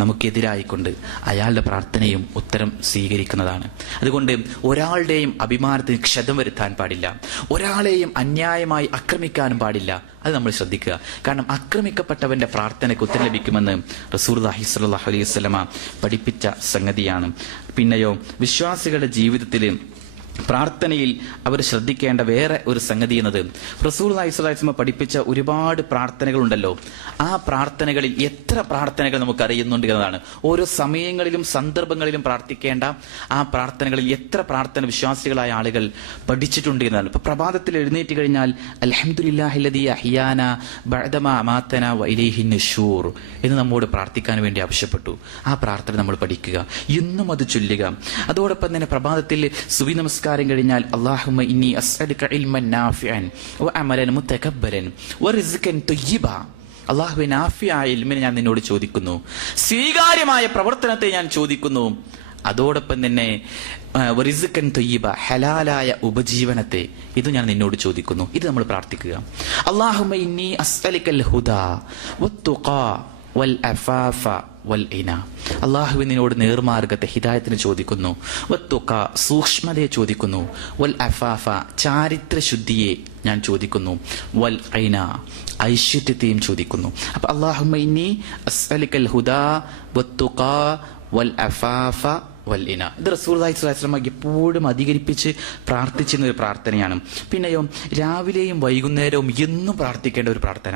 നമുക്കെതിരായിക്കൊണ്ട് അയാളുടെ പ്രാർത്ഥനയും ഉത്തരം സ്വീകരിക്കുന്നതാണ്. അതുകൊണ്ട് ഒരാളുടെയും അഭിമാനത്തിന് ക്ഷതം വരുത്താൻ പാടില്ല, ഒരാളെയും അന്യായമായി ആക്രമിക്കാനും പാടില്ല. അത് നമ്മൾ ശ്രദ്ധിക്കുക. കാരണം ആക്രമിക്കപ്പെട്ടവന്റെ പ്രാർത്ഥനയ്ക്ക് ഉത്തരം ലഭിക്കുമെന്ന് റസൂലുള്ളാഹി സ്വല്ലല്ലാഹു അലൈഹി വസല്ലമ പഠിപ്പിച്ച സംഗതിയാണ്. പിന്നെയോ വിശ്വാസികളുടെ ജീവിതത്തിൽ പ്രാർത്ഥനയിൽ അവർ ശ്രദ്ധിക്കേണ്ട വേറെ ഒരു സംഗതി എന്നത് റസൂലുള്ളാഹി സ്വല്ലല്ലാഹു അലൈഹി വസല്ലം പഠിപ്പിച്ച ഒരുപാട് പ്രാർത്ഥനകളുണ്ടല്ലോ. ആ പ്രാർത്ഥനകളിൽ എത്ര പ്രാർത്ഥനകൾ നമുക്ക് അറിയുന്നുണ്ട് എന്നതാണ്. ഓരോ സമയങ്ങളിലും സന്ദർഭങ്ങളിലും പ്രാർത്ഥിക്കേണ്ട ആ പ്രാർത്ഥനകളിൽ എത്ര പ്രാർത്ഥന വിശ്വാസികളായ ആളുകൾ പഠിച്ചിട്ടുണ്ട് എന്നതാണ്. ഇപ്പൊ പ്രഭാതത്തിൽ എഴുന്നേറ്റ് കഴിഞ്ഞാൽ അൽഹംദുലില്ലാഹില്ലദീ അഹ്യാന ബഅദമാ അമാതന വഇലൈഹിൻ നുശൂർ എന്ന് നമ്മോട് പ്രാർത്ഥിക്കാൻ വേണ്ടി ആവശ്യപ്പെട്ടു. ആ പ്രാർത്ഥന നമ്മൾ പഠിക്കുക, എന്നും അത് ചൊല്ലുക. അതോടൊപ്പം തന്നെ പ്രഭാതത്തിൽ സുബഹി നമസ്കാരം കഴിഞ്ഞാൽ അല്ലാഹുമ്മ ഇന്നി അസ്അലുക ഇൽമൻ നാഫിഅൻ വഅമലൻ മുതകബ്ബലൻ വറിസ്കൻ തയ്യിബ, അല്ലാഹുവേ നാഫിയായ ഇൽമിനെ ഞാൻ നിന്നോട് ചോദിക്കുന്നു, സ്വീകാര്യമായ പ്രവർത്തനത്തെ ഞാൻ ചോദിക്കുന്നു, അതോടൊപ്പം തന്നെ റിസ്കൻ തയ്യിബ, ഹലാലായ ഉപജീവനത്തെ ഇത് ഞാൻ നിന്നോട് ചോദിക്കുന്നു. ഇത് നമ്മൾ പ്രാർത്ഥിക്കുക. അല്ലാഹുമ്മ ഇന്നി അസ്അലുകൽ ഹുദാ വത്തുഖാ വൽ അഫാഫ വൽ ഇന, അല്ലാഹുവേ നിന്നോട് നേർമാർഗത്തെ ഹിദായത്തിന് ചോദിക്കുന്നു, വത്തുഖ സൂക്ഷ്മതയെ ചോദിക്കുന്നു, വൽ അഫാഫ ചാരിത്ര ശുദ്ധിയെ ഞാൻ ചോദിക്കുന്നു, വൽ ഇന ഐശ്വര്യത്തെയും ചോദിക്കുന്നു. അപ്പൊ അല്ലാഹുമ്മ ഇന്നി അസ്അലുകൽ ഹുദാ വത്തുഖ വൽ അഫാഫ വൽ ഇന, ഇത് റസൂലുള്ളാഹി സ്വല്ലല്ലാഹു അലൈഹി വസല്ലം എപ്പോഴും അധികരിപ്പിച്ച് പ്രാർത്ഥിച്ചിരുന്ന ഒരു പ്രാർത്ഥനയാണ്. പിന്നെയോ രാവിലെയും വൈകുന്നേരവും എന്നും പ്രാർത്ഥിക്കേണ്ട ഒരു പ്രാർത്ഥന,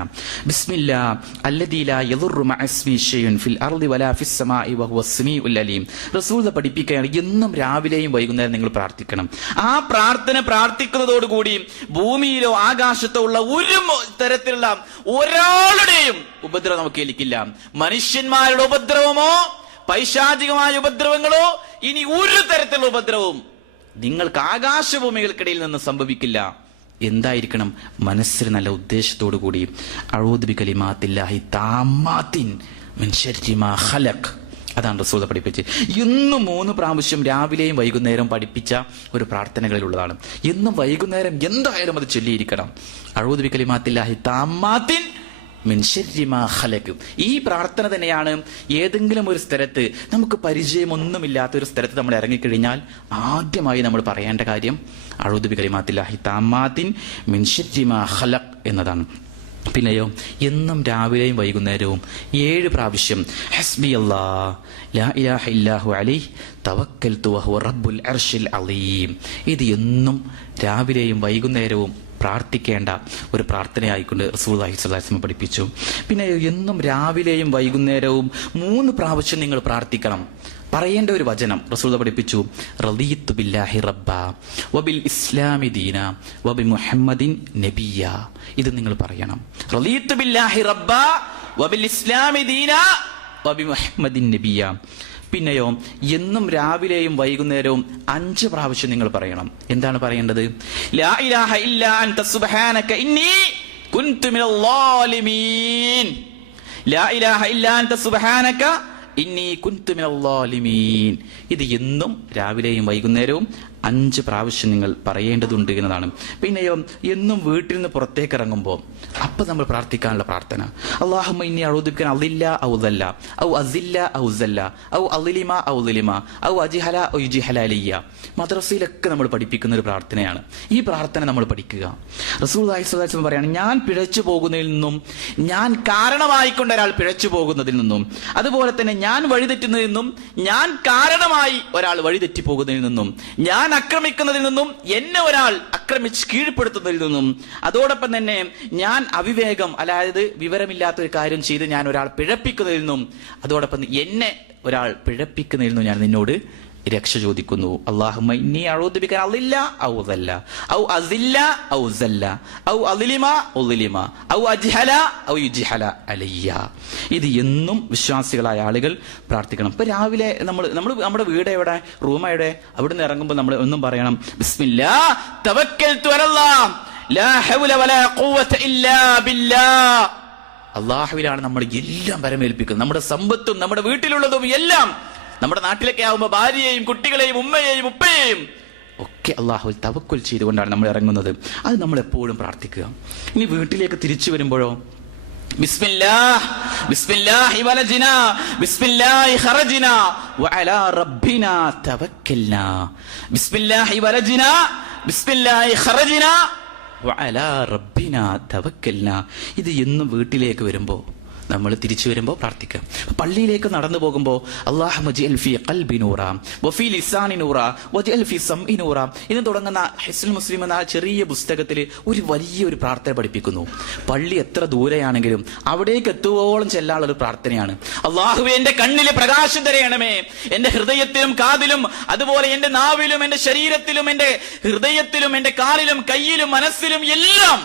ബിസ്മില്ലാ അല്ലദീ ലാ യദുറു മഅസ്മി ശൈഉൻ ഫിൽ അർളി വലാ ഫിസ് സമാഇ വഹുവസ് സമീഉൽ അലീം. റസൂൽ പഠിപ്പിക്കുകയാണ്, എന്നും രാവിലെയും വൈകുന്നേരം നിങ്ങൾ പ്രാർത്ഥിക്കണം. ആ പ്രാർത്ഥന പ്രാർത്ഥിക്കുന്നതോടുകൂടി ഭൂമിയിലോ ആകാശത്തോ ഉള്ള ഒരു തരത്തിലുള്ള ഒരാളുടെയും ഉപദ്രവം നമുക്ക് ഏൽക്കില്ല. മനുഷ്യന്മാരുടെ ഉപദ്രവമോ പൈശാചികമായ ഉപദ്രവങ്ങളോ ഇനി ഒരു തരത്തിലുള്ള ഉപദ്രവവും നിങ്ങൾക്ക് ആകാശഭൂമികൾക്കിടയിൽ നിന്ന് സംഭവിക്കില്ല. എന്തായിരിക്കണം? മനസ്സിൽ നല്ല ഉദ്ദേശത്തോടു കൂടി അഊദു ബികലിമാത്തില്ലാഹി താമ്മാത്തിൻ മിൻ ശർരി മാ ഖലഖ്, അതാണ് റസൂൽ പഠിപ്പിച്ച്. ഇന്നും 3 പ്രാവശ്യം രാവിലെയും വൈകുന്നേരവും പഠിപ്പിച്ച ഒരു പ്രാർത്ഥനകളിലുള്ളതാണ്. എന്നും വൈകുന്നേരം എന്തായാലും അത് ചൊല്ലിയിരിക്കണം. അഊദു ബികലിമാത്തില്ലാഹി താമ്മാത്തിൻ മിൻ ശർരി മാ ഖലഖ്. ഈ പ്രാർത്ഥന തന്നെയാണ് ഏതെങ്കിലും ഒരു സ്ഥലത്ത് നമുക്ക് പരിചയമൊന്നുമില്ലാത്ത ഒരു സ്ഥലത്ത് നമ്മൾ ഇറങ്ങിക്കഴിഞ്ഞാൽ ആദ്യമായി നമ്മൾ പറയേണ്ട കാര്യം അഊദു ബികലിമാത്തില്ലാഹി താമ്മാത്തിൻ മിൻ ശർരി മാ ഖലഖ് എന്നതാണ്. പിന്നെയോ എന്നും രാവിലെയും വൈകുന്നേരവും 7 പ്രാവശ്യം ഹസ്ബിയല്ലാഹ് ലാ ഇലാഹ ഇല്ലാഹു അലൈഹി തവക്കൽതു വഹുവ റബ്ബുൽ അർശിൽ അളീം. ഇത് എന്നും രാവിലെയും വൈകുന്നേരവും പ്രാർത്ഥിക്കേണ്ട ഒരു പ്രാർത്ഥനയായിക്കൊണ്ട് റസൂലുള്ളാഹി സ്വല്ലല്ലാഹു അലൈഹി വസല്ലം പഠിപ്പിച്ചു. പിന്നെ എന്നും രാവിലെയും വൈകുന്നേരവും 3 പ്രാവശ്യം നിങ്ങൾ പ്രാർത്ഥിക്കണം. പറയേണ്ട ഒരു വചനം റസൂൽ പഠിപ്പിച്ചു, റളീതു ബില്ലാഹി റബ്ബ വബിൽ ഇസ്ലാമി ദീന വബി മുഹമ്മദിൻ നബിയ. ഇത് നിങ്ങൾ പറയണം. റളീതു ബില്ലാഹി റബ്ബ വബിൽ ഇസ്ലാമി ദീന വബി മുഹമ്മദിൻ നബിയ. പിന്നെയോ എന്നും രാവിലെയും വൈകുന്നേരവും 5 പ്രാവശ്യം നിങ്ങൾ പറയണം. എന്താണ് പറയേണ്ടത്? ലാ ഇലാഹ ഇല്ലാ അൻത സുബ്ഹാനക ഇന്നി കുൻതു മിനൽ ളാലിമീൻ. ലാ ഇലാഹ ഇല്ലാ അൻത സുബ്ഹാനക ഇന്നി കുൻതു മിനൽ ളാലിമീൻ. ഇത് എന്നും രാവിലെയും വൈകുന്നേരവും 5 പ്രാവശ്യം നിങ്ങൾ പറയേണ്ടതുണ്ട് എന്നതാണ്. പിന്നെയോ എന്നും വീട്ടിൽ നിന്ന് പുറത്തേക്ക് ഇറങ്ങുമ്പോൾ അപ്പൊ നമ്മൾ പ്രാർത്ഥിക്കാനുള്ള പ്രാർത്ഥന, അല്ലാഹുമ്മ ഇന്നി അഊദു ബിക അളില്ല ഔ ദല്ല ഔ അസില്ല ഔ സല്ല ഔ അളിലിമ ഔ ളിലിമ ഔ അജ്ഹല ഔ യുജ്ഹല അലിയ. മദ്രസയിലൊക്കെ നമ്മൾ പഠിപ്പിക്കുന്ന ഒരു പ്രാർത്ഥനയാണ്. ഈ പ്രാർത്ഥന നമ്മൾ പഠിക്കുക. റസൂലുള്ളാഹി സ്വല്ലല്ലാഹു അലൈഹി വസല്ലം പറയാണ്, ഞാൻ പിഴച്ചു പോകുന്നതിൽ നിന്നും, ഞാൻ കാരണമായിക്കൊണ്ട് ഒരാൾ പിഴച്ചു പോകുന്നതിൽ നിന്നും, അതുപോലെ തന്നെ ഞാൻ വഴിതെറ്റുന്നതിൽ നിന്നും, ഞാൻ കാരണമായി ഒരാൾ വഴിതെറ്റി പോകുന്നതിൽ നിന്നും, ഞാൻ ആക്രമിക്കുന്നതിൽ നിന്നും, എന്നെ ഒരാൾ ആക്രമിച്ച് കീഴ്പ്പെടുത്തുന്നതിൽ നിന്നും, അതോടൊപ്പം തന്നെ ഞാൻ അവിവേകം, അതായത് വിവരമില്ലാത്ത ഒരു കാര്യം ചെയ്ത് ഞാൻ ഒരാൾ പിഴപ്പിക്കുന്നതിൽ നിന്നും, അതോടൊപ്പം എന്നെ ഒരാൾ പിഴപ്പിക്കുന്നതിൽ നിന്നും ഞാൻ നിന്നോട് രക്ഷ ചോദിക്കുന്നു. അല്ലാഹുമ്മ ഇന്നി അഊദു ബിക അളില്ല ഔ ദല്ല ഔ അസില്ല ഔ സല്ല ഔ അളിലിമ ഔ ളിലിമ ഔ അജ്ഹല ഔ യുജ്ഹല അലയ്യ. ഇത് എന്നും വിശ്വാസികളായ ആളുകൾ പ്രാർത്ഥിക്കണം. ഇപ്പൊ രാവിലെ നമ്മൾ നമ്മുടെ വീട് എവിടെ, റൂം എവിടെ, അവിടുന്ന് ഇറങ്ങുമ്പോൾ നമ്മൾ ഒന്നും പറയണം, ബിസ്മില്ലാ തവക്കൽതു അലല്ലാഹ് ലാ ഹൗല വലാ ഖുവത ഇല്ലാ ബില്ലാഹ്. അല്ലാഹുവിലാണ് നമ്മൾ എല്ലാം പരമേൽപ്പിക്കുന്നത്. നമ്മുടെ സമ്പത്തും നമ്മുടെ വീട്ടിലുള്ളതും എല്ലാം, നമ്മുടെ നാട്ടിലൊക്കെ ആവുമ്പോൾ ഭാര്യയെയും കുട്ടികളെയും ഉമ്മയെയും ഉപ്പയെയും ഒക്കെ അല്ലാഹുവിൽ തവക്കുൽ ചെയ്തുകൊണ്ടാണ് നമ്മൾ ഇറങ്ങുന്നത്. അത് നമ്മൾ എപ്പോഴും പ്രാർത്ഥിക്കുക. ഇനി വീട്ടിലേക്ക് തിരിച്ചു വരുമ്പോഴോ ബിസ്മില്ലാഹി വലജ്നാ ബിസ്മില്ലാഹി ഖറജ്നാ വഅലാ റബ്ബിനാ തവക്കൽനാ. ബിസ്മില്ലാഹി വലജ്നാ ബിസ്മില്ലാഹി ഖറജ്നാ വഅലാ റബ്ബിനാ തവക്കൽനാ. ഇത് എന്നും വീട്ടിലേക്ക് വരുമ്പോ, നമ്മൾ തിരിച്ചു വരുമ്പോൾ പ്രാർത്ഥിക്കാം. പള്ളിയിലേക്ക് നടന്നു പോകുമ്പോൾ അല്ലാഹുമ്മ ജിഅൽ ഫീ ഖൽബി നൂറ വഫീ ലിസാനി നൂറ വജിഅൽ ഫീ സംഇ നൂറ എന്ന് തുടങ്ങുന്ന ഹിസ്നുൽ മുസ്ലിം എന്ന ചെറിയ പുസ്തകത്തിൽ ഒരു വലിയൊരു പ്രാർത്ഥന പഠിപ്പിക്കുന്നു. പള്ളി എത്ര ദൂരെയാണെങ്കിലും അവിടേക്ക് എത്തുവോളം ചെല്ലാനുള്ള ഒരു പ്രാർത്ഥനയാണ്. അല്ലാഹുവേ, എന്റെ കണ്ണിൽ പ്രകാശം തരയണമേ, എന്റെ ഹൃദയത്തിലും കാതിലും അതുപോലെ എന്റെ നാവിലും എന്റെ ശരീരത്തിലും എന്റെ ഹൃദയത്തിലും എന്റെ കാലിലും കയ്യിലും മനസ്സിലും എല്ലാം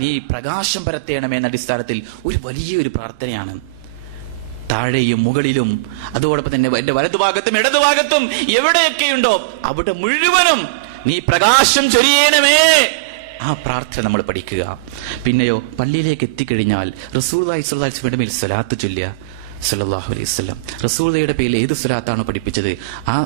നീ പ്രകാശം പരത്തേണമേ എന്ന അടിസ്ഥാനത്തിൽ ഒരു വലിയൊരു പ്രാർത്ഥനയാണ്. താഴെയും മുകളിലും അതോടൊപ്പം തന്നെ എന്റെ വലതുഭാഗത്തും ഇടതുഭാഗത്തും എവിടെയൊക്കെയുണ്ടോ അവിടെ മുഴുവനും നീ പ്രകാശം ചൊരിയണമേ. ആ പ്രാർത്ഥന നമ്മൾ പഠിക്കുക. പിന്നെയോ പള്ളിയിലേക്ക് എത്തിക്കഴിഞ്ഞാൽ റസൂലുള്ളാഹി സ്വല്ലല്ലാഹു അലൈഹി വസല്ലം സ്വലാത്ത് ചൊല്ലുക. സല്ലല്ലാഹു അലൈഹി വസല്ലം റസൂലുള്ളാഹിയുടെ പേരിൽ ഏത് സ്വലാത്താണോ പഠിപ്പിച്ചത് ആ